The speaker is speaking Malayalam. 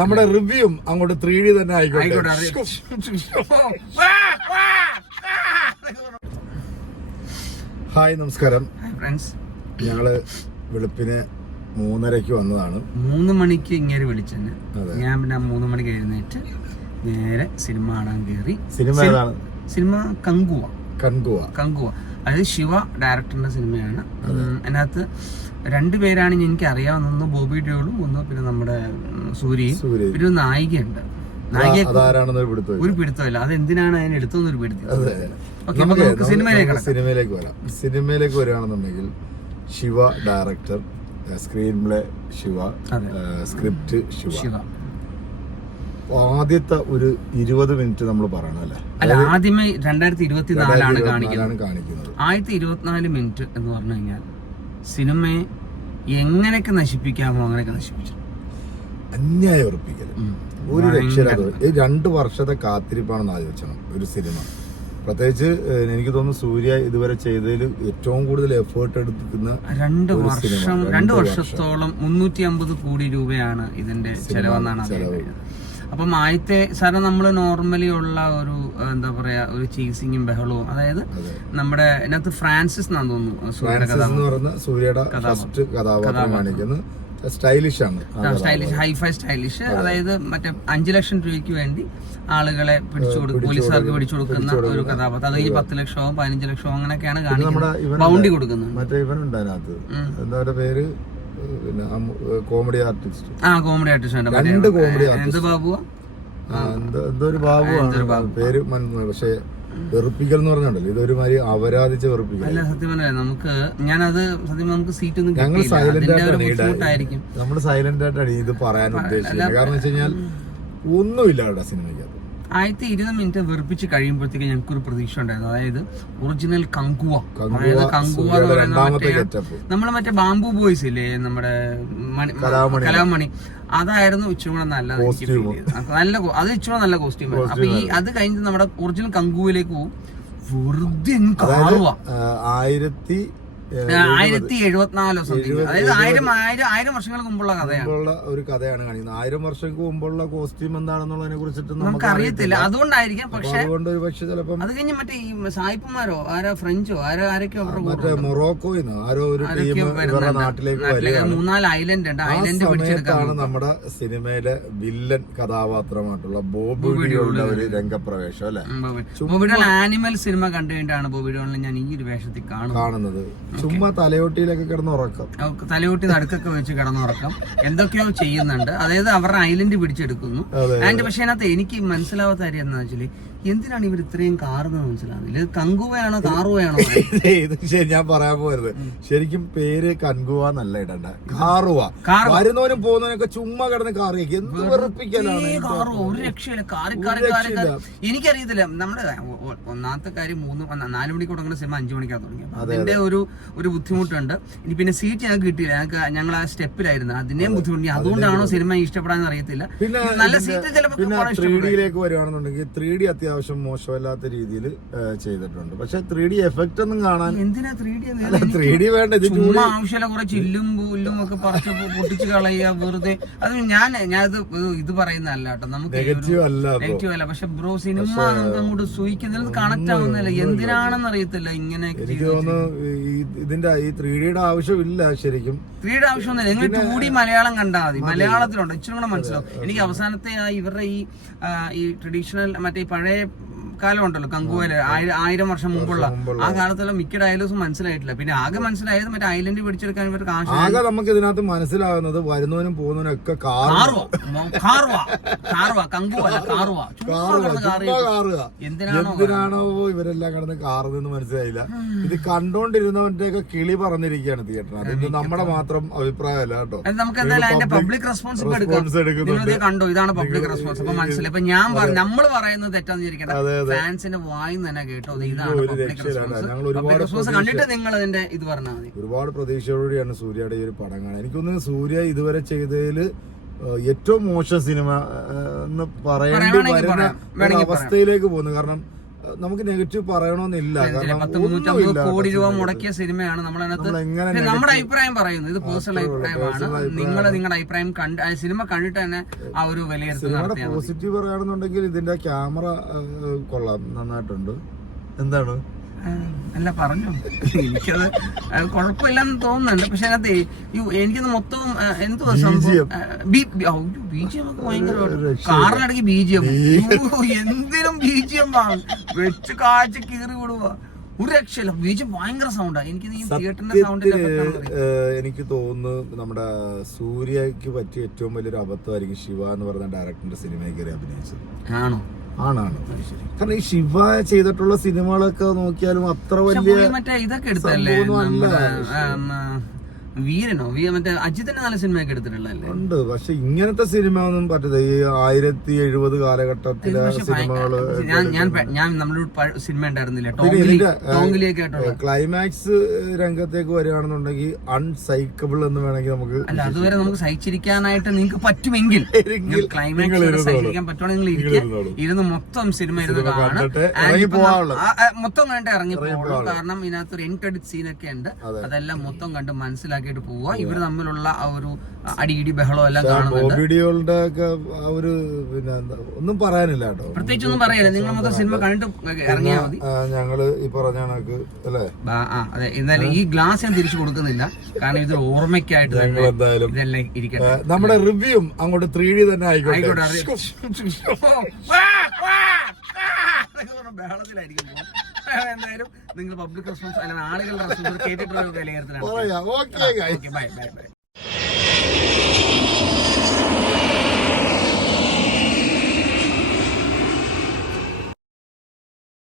നമ്മുടെ റിവ്യൂ അങ്ങോട്ട് 3D തന്നെ ആയിക്കോട്ടെ. ഹായ്, നമസ്കാരം ഫ്രണ്ട്സ്. ഞങ്ങള് വെളുപ്പിന് 3:30 വന്നതാണ്. 3 മണിക്ക് ഇങ്ങനെ വിളിച്ചെന്നെ. ഞാൻ പിന്നെ 3 മണിക്ക് എഴുന്നേറ്റ് നേരെ സിനിമ കാണാൻ കയറി. സിനിമ കങ്കുവ, അതായത് ശിവ ഡയറക്ടറിന്റെ സിനിമയാണ്. അതിനകത്ത് 2 പേരാണ് എനിക്ക് അറിയാവുന്ന, ഒന്ന് ബോബി ഡോളും, ഒന്ന് പിന്നെ നമ്മുടെ സൂര്യയും, പിന്നെ ഒരു നായികയുണ്ട്. ഒരു പിടുത്തമില്ല, അതെന്തിനാണ് അതിന് എടുത്തൊന്നൊരു പിടുത്തം. സിനിമയിലേക്ക് വരികയാണെന്നുണ്ടെങ്കിൽ Shiva director, screen play Shiva, script Shiva. ആദ്യത്തെ ഒരു 20 മിനിറ്റ് നമ്മൾ പറയണം അല്ലേ? ആദ്യമേ 2024 കാണിക്കുന്നത്. 2024 മിനിറ്റ് എന്ന് പറഞ്ഞു കഴിഞ്ഞാൽ സിനിമയെ എങ്ങനെയൊക്കെ നശിപ്പിക്കാമോ അങ്ങനെയൊക്കെ നശിപ്പിച്ചു. അന്യായം ഉറപ്പിക്കല്, ഒരു രക്ഷയില്ലാതെ. 2 വർഷത്തെ കാത്തിരിപ്പാണെന്ന് ആലോചിക്കണം ഒരു സിനിമ. പ്രത്യേകിച്ച് എനിക്ക് തോന്നുന്നു സൂര്യ ഇതുവരെ ചെയ്തതിൽ ഏറ്റവും കൂടുതൽ എഫേർട്ട് എടുക്കുന്ന 2 വർഷത്തോളം 350 കോടി രൂപയാണ് ഇതിന്റെ ചെലവെന്നാണ് അറിയുന്നത്. അപ്പം ആദ്യത്തെ സാറിന് നമ്മൾ നോർമലി ഉള്ള ഒരു എന്താ പറയാ ഒരു ചീസിങ്ങും ബഹളവും, അതായത് നമ്മുടെ ഇതിനകത്ത് ഫ്രാൻസിസ് എന്നാണ് തോന്നുന്നു സൂര്യയുടെ കഥാപാത്രം കാണിക്കുന്നത്. Stylish, hi fi stylish. അതായത് മറ്റേ 5 ലക്ഷം രൂപയ്ക്ക് വേണ്ടി ആളുകളെ പോലീസുകാർക്ക് പിടിച്ചു കൊടുക്കുന്ന ഒരു കഥാപാത്രം. അത് കഴിഞ്ഞ് 10 ലക്ഷമോ 15 ലക്ഷമോ അങ്ങനെയൊക്കെയാണ് കാണിക്കുന്നത്, ബൗണ്ടി കൊടുക്കുന്നത്. മറ്റേ ഇവനുണ്ട് അതിനകത്ത്, എന്താ പേര്, കോമഡി ആർട്ടിസ്റ്റ്. കോമഡി ആർട്ടിസ്റ്റ് ഉണ്ട്. 2 കോമഡി ആർട്ടിസ്റ്റ്. എന്ത് ബാബുവാ, എന്തോ ഒരു ബാബുവാണ് പേര്. പക്ഷെ വെറുപ്പിക്കൽ എന്ന് പറഞ്ഞുണ്ടല്ലോ, ഇതൊരു മാതിരി അപരാധിച്ച് വെറുപ്പിക്കൽ. അല്ല, സത്യം പറഞ്ഞാൽ നമുക്ക് സീറ്റ് ഒന്നും ഞങ്ങൾ സൈലന്റ് ആയിട്ടാണ് ഇത് പറയാൻ ഉദ്ദേശിച്ചത്. കാരണം വെച്ച് കഴിഞ്ഞാൽ ഒന്നുമില്ല അവിടെ സിനിമയ്ക്കകത്ത്. 20 മിനിറ്റ് വെറുപ്പിച്ച് കഴിയുമ്പോഴത്തേക്ക് ഞങ്ങൾക്കൊരു പ്രതീക്ഷ ഉണ്ടായിരുന്നു. അതായത് ഒറിജിനൽ കങ്കുവ നമ്മള് മറ്റേ ബാംബു ബോയ്സ് ഇല്ലേ, നമ്മുടെ കലാമണി, അതായിരുന്നു ഇച്ചിരി കൂടെ നല്ലത്. അത് ഇച്ചിരി കൂടെ നല്ല കോസ്റ്റ്യൂം. അപ്പൊ അത് കഴിഞ്ഞ് നമ്മുടെ ഒറിജിനൽ കങ്കുവിലേക്ക് പോകും. വെറുതെ 1074 സംതിങ്, അതായത് 1000 വർഷങ്ങൾക്ക് മുമ്പുള്ള ഒരു കഥയാണ് കാണിക്കുന്നത്. 1000 വർഷങ്ങൾക്ക് മുമ്പുള്ള കോസ്റ്റ്യൂം എന്താണെന്നുള്ളതിനെ കുറിച്ചിട്ട് നമുക്ക് അറിയത്തില്ല. അതുകൊണ്ടായിരിക്കാം. പക്ഷെ ചിലപ്പോൾ അത് കഴിഞ്ഞ് മറ്റേ ഈ സായിപ്പന്മാരോ ഫ്രഞ്ചോ ആരൊക്കെയോ മറ്റേ മൊറോക്കോയിന്ന് ആരോ ഒരു ടീം നാട്ടിലേക്ക് 3-4 ഐലൻഡ് ഉണ്ട്. ഐലൻഡ് പിടിച്ചെടുത്താണ് നമ്മുടെ സിനിമയിലെ വില്ലൻ കഥാപാത്രമായിട്ടുള്ള ബോബി ഡോളിന്റെ ഒരു രംഗപ്രവേശം അല്ലെ. ബോബി ഡോൾ ആനിമൽ സിനിമ കണ്ടു കഴിഞ്ഞിട്ടാണ് ബോബി ഡോളിനെ ഞാൻ ഈ ഒരു വേഷത്തിൽ കാണുന്നത്. ചുമ്മാ തലയോട്ടിയിലൊക്കെ കിടന്നുറക്കം, തലയോട്ടി നടുക്കൊക്കെ വെച്ച് കിടന്നുറക്കം എന്തൊക്കെയോ ചെയ്യുന്നുണ്ട്. അതായത് അവരുടെ ഐലൻഡ് പിടിച്ചെടുക്കുന്നു. പക്ഷെ അതിനകത്ത് എനിക്ക് മനസ്സിലാവാത്ത കാര്യം എന്താ വെച്ചാല്, എന്തിനാണ് ഇവർ ഇത്രയും കാറുന്നത് മനസ്സിലാവുന്നില്ല. ഇത് കങ്കുവയാണോ കാറുവയാണോ? ഞാൻ പറയാൻ പോരുത്. ശരിക്കും പേര് കൻകുവ എന്നല്ല ഇടണ്ട, കാറുവ. വരുന്നവനും പോകുന്നവനൊക്കെ ചുമ്മാ കിടന്ന് കാറ് എന്ത് വെറുപ്പിക്കലാണ്. ഒരു രക്ഷയില്ല, കാറി. എനിക്കറിയത്തില്ല. നമ്മുടെ ഒന്നാമത്തെ കാര്യം 4 മണിക്ക് തുടങ്ങുന്ന സിനിമ 5 മണിക്കാണ് തുടങ്ങിയത്. അതിന്റെ ഒരു ബുദ്ധിമുട്ടുണ്ട്. ഇനി പിന്നെ സീറ്റ് ഞങ്ങൾക്ക് കിട്ടിയില്ല. ഞങ്ങൾ ആ സ്റ്റെപ്പിലായിരുന്നു, അതിനെയും ബുദ്ധിമുട്ടി. അതുകൊണ്ടാണോ സിനിമ ഇഷ്ടപ്പെടാൻ അറിയത്തില്ല. നല്ല സീറ്റ് ചിലപ്പോൾ 3Dയിലേക്ക് വരുവാണെന്നുണ്ടെങ്കിൽ 3D അത്യാവശ്യം മോശമല്ലാത്ത രീതിയിൽ ചെയ്തിട്ടുണ്ട്. പക്ഷെ 3D എഫക്റ്റ് ഒന്നും കാണാൻ എന്തിനാ 3D വേണ്ട. ആവശ്യമില്ല, കുറെ ചില്ലും പുല്ലും ഒക്കെ പറിച്ച് പൊട്ടിച്ച് കളയുക വെറുതെ. അത് ഞാനിത് ഇത് പറയുന്നതല്ല കേട്ടോ, നമുക്ക് നെഗറ്റീവ് അല്ല. പക്ഷെ ബ്രോ സിനിമ നമുക്ക് അങ്ങോട്ട് സൂഹിക്കുന്നതിൽ കണക്ട് ആവുന്നില്ല. എന്തിനാണെന്ന് അറിയത്തില്ല ഇങ്ങനെയൊക്കെ. എനിക്ക് തോന്നുന്നു ഇതിന്റെ ഈ 3Dയുടെ ആവശ്യമില്ല. ശരിക്കും 3D ആവശ്യമൊന്നുമില്ല. നിങ്ങൾ 2D മലയാളം കണ്ടാൽ മതി. മലയാളത്തിലുണ്ട്, ഇച്ചിരി കൂടെ മനസ്സിലാവും. എനിക്ക് അവസാനത്തെ ഇവരുടെ ഈ ട്രഡീഷണൽ മറ്റേ പഴയ കാലം ഉണ്ടല്ലോ, കങ്കുവയില് 1000 വർഷം മുമ്പുള്ള ആ കാലത്തെല്ലാം മിക്ക ഡയലോഗ്സും മനസ്സിലായിട്ടില്ല. പിന്നെ ആകെ മനസ്സിലായത് മറ്റേ ഐലൻഡ് പിടിച്ചെടുക്കാൻ ഇവർക്ക് ആകെ നമുക്ക് ഇതിനകത്ത് മനസ്സിലാകുന്നത് വരുന്നവനും പോകുന്നവനും ഒക്കെ എന്തിനാണോ ഇവരെല്ലാം കിടന്ന് കാറുന്നെന്ന് മനസ്സിലായില്ല. ഇത് കണ്ടോണ്ടിരുന്നവന്റെ ഒക്കെ കിളി പറഞ്ഞിരിക്കുകയാണ് തിയേറ്റർ. അത് നമ്മുടെ മാത്രം അഭിപ്രായമല്ല കേട്ടോ. നമുക്ക് എന്തായാലും അതിന്റെ പബ്ലിക് റെസ്പോൺസിബിലിറ്റി കണ്ടോ, ഇതാണ് പബ്ലിക് റെസ്പോൺസ്. അപ്പൊ മനസ്സിലായി. ഇപ്പൊ ഞാൻ നമ്മൾ പറയുന്നത് തെറ്റാന്ന് വിചാരിക്കണ്ട, ഫാൻസിന്റെ വായി തന്നെ കേട്ടോ, ഇതാണ് പബ്ലിക് റെസ്പോൺസ്. കണ്ടിട്ട് നിങ്ങൾ അതിന്റെ ഇത് പറഞ്ഞാൽ മതി. ഒരുപാട് പ്രതീക്ഷയോടെയാണ് സൂര്യയുടെ ഈ ഒരു പടം കാണാൻ. എനിക്ക് തോന്നുന്നു സൂര്യ ഇതുവരെ ചെയ്തതിൽ ഏറ്റവും മോശം സിനിമ എന്ന് പറയേണ്ടി വരുന്ന അവസ്ഥയിലേക്ക് പോകുന്നു. കാരണം നമുക്ക് നെഗറ്റീവ് പറയണമെന്നില്ല. കാരണം 350 കോടി രൂപ മുടക്കിയ സിനിമയാണ് നമ്മളതിനകത്ത്. നമ്മുടെ അഭിപ്രായം പറയുന്നു, ഇത് പേഴ്സണൽ അഭിപ്രായമാണ്. നിങ്ങൾ നിങ്ങളുടെ അഭിപ്രായം സിനിമ കണ്ടിട്ട് തന്നെ ആ ഒരു വിലയിരുത്തൽ. പോസിറ്റീവ് പറയുകയാണെന്നുണ്ടെങ്കിൽ ഇതിന്റെ ക്യാമറ കൊള്ളാം, നന്നായിട്ടുണ്ട്. എന്താണ് അല്ല പറഞ്ഞു, എനിക്കത് കുഴപ്പമില്ലെന്ന് തോന്നുന്നുണ്ട്. പക്ഷെ അതിനകത്ത് എനിക്കത് മൊത്തം എന്തുവാ ബിജിഎം ഒക്കെ ഭയങ്കര കാറിലിടയ്ക്ക് ബിജിഎം, എന്തിനും ബിജിഎം വെച്ച് കാഴ്ച കീറി വിടുക, ഒരു രക്ഷയില്ല. ബിജിഎം ഭയങ്കര സൗണ്ടാ. എനിക്ക് തിയേറ്ററിന്റെ സൗണ്ടിന്റെ എനിക്ക് തോന്നുന്നു നമ്മുടെ സൂര്യക്ക് പറ്റിയ ഏറ്റവും വലിയൊരു അബദ്ധമായിരിക്കും ശിവ എന്ന് പറയുന്ന ഡയറക്ടറിന്റെ സിനിമയിൽ കയറി അഭിനയിച്ചത്. ആണോ? ആണാണ്. കാരണം ഈ ശിവ ചെയ്തിട്ടുള്ള സിനിമകളൊക്കെ നോക്കിയാലും അത്ര വലിയ മറ്റേ ഇതൊക്കെ എടുത്തല്ലേ വീരനോ മറ്റേ അജിത്തിന്റെ നല്ല സിനിമയൊക്കെ എടുത്തിട്ടുള്ളതല്ലേ? ഉണ്ട്. പക്ഷെ ഇങ്ങനത്തെ സിനിമ ഒന്നും പറ്റത്തില്ല. ഈ 1070 കാലഘട്ടത്തിലെ സിനിമകള്. ഞാൻ നമ്മളൊരു സിനിമ ഉണ്ടായിരുന്നില്ല, ക്ലൈമാക്സ് രംഗത്തേക്ക് വരികയാണെന്നുണ്ടെങ്കിൽ അൺസൈക്കബിൾ എന്ന് വേണമെങ്കിൽ നമുക്ക്. അല്ല, അതുവരെ നമുക്ക് സഹിച്ചിരിക്കാനായിട്ട് നിങ്ങൾക്ക് പറ്റുമെങ്കിൽ ക്ലൈമാക്സ് സഹിച്ചിരിക്കാൻ പറ്റുവാണെങ്കിൽ ഇരുന്ന് മൊത്തം സിനിമ ഇരുന്ന് കാണും, മൊത്തം കണ്ട് ഇറങ്ങി പോകുള്ളൂ. കാരണം ഇതിനകത്തൊരു എൻഡ് ക്രെഡിറ്റ് സീനൊക്കെ ഉണ്ട്, അതെല്ലാം മൊത്തം കണ്ട് മനസ്സിലാക്കി പോവാ. ഇവര് തമ്മിലുള്ള ആ ഒരു അടിയിടി ബഹളം എല്ലാം കാണുന്നുണ്ട്. ഒരു പിന്നെ ഒന്നും പറയാനില്ല കേട്ടോ, പ്രത്യേകിച്ച് ഒന്നും പറയാനില്ല. നിങ്ങൾ മൊത്തം സിനിമ കണ്ടിട്ട് ഇറങ്ങിയാൽ മതി. ഞങ്ങള് ഈ പറഞ്ഞ കണക്ക് അല്ലേ? അതെ. എന്നാലും ഈ ഗ്ലാസ് ഞാൻ തിരിച്ചു കൊടുക്കുന്നില്ല, കാരണം ഇത് ഓർമ്മയ്ക്കായിട്ട് എന്തായാലും ഇരിക്കട്ടെ. നമ്മുടെ റിവ്യൂ അങ്ങോട്ട് 3D തന്നെ ആയിക്കോട്ടെ. ബഹളത്തിലായിരിക്കും. എന്തായാലും നിങ്ങൾ പബ്ലിക് റെസ്പോൺസ് അല്ലെങ്കിൽ ആളുകളുടെ റെസ്പോൺസ് കേട്ടിട്ടുള്ള വിലയിരുത്തലാണ്. Bye bye.